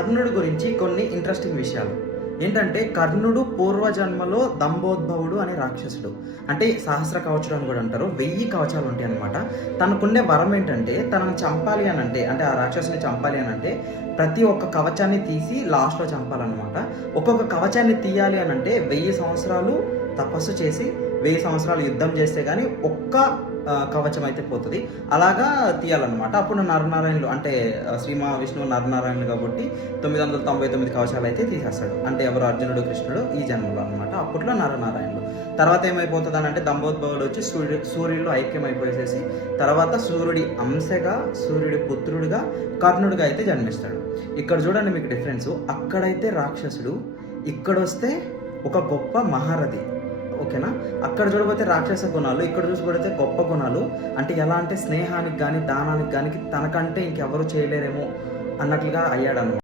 కర్ణుడి గురించి కొన్ని ఇంట్రెస్టింగ్ విషయాలు ఏంటంటే, కర్ణుడు పూర్వజన్మలో దంభోద్భవుడు అనే రాక్షసుడు. అంటే సహస్ర కవచుడు అని కూడా అంటారు. 1000 కవచాలు ఉంటాయి అనమాట. తనకుండే వరం ఏంటంటే, తనని చంపాలి అని అంటే ఆ రాక్షసుని చంపాలి అని అంటే ప్రతి ఒక్క కవచాన్ని తీసి లాస్ట్లో చంపాలన్నమాట. ఒక్కొక్క కవచాన్ని తీయాలి అని అంటే 1000 సంవత్సరాలు తపస్సు చేసి 1000 సంవత్సరాలు యుద్ధం చేస్తే కానీ ఒక్క కవచం అయితే పోతుంది. అలాగా తీయాలన్నమాట. అప్పుడు నరనారాయణులు అంటే శ్రీ మహావిష్ణువు నరనారాయణులు కాబట్టి 999 కవచాలు అయితే తీసేస్తాడు. అంటే ఎవరు? అర్జునుడు కృష్ణుడు ఈ జన్మలో అనమాట. అప్పట్లో నరనారాయణులు. తర్వాత ఏమైపోతుంది అని అంటే దంభోద్భవుడు వచ్చి సూర్యుడిలో ఐక్యమైపోయేసేసి తర్వాత సూర్యుడి అంశగా సూర్యుడి పుత్రుడిగా కర్ణుడిగా అయితే జన్మిస్తాడు. ఇక్కడ చూడండి మీకు డిఫరెన్స్. అక్కడైతే రాక్షసుడు, ఇక్కడొస్తే ఒక గొప్ప మహారథి. ఓకేనా? అక్కడ చూడబోతే రాక్షస గుణాలు, ఇక్కడ చూసిపడితే గొప్ప గుణాలు. అంటే ఎలా అంటే స్నేహానికి కానీ దానానికి కానీ తనకంటే ఇంకెవరు చేయలేరేమో అన్నట్లుగా అయ్యాడన్నమాట.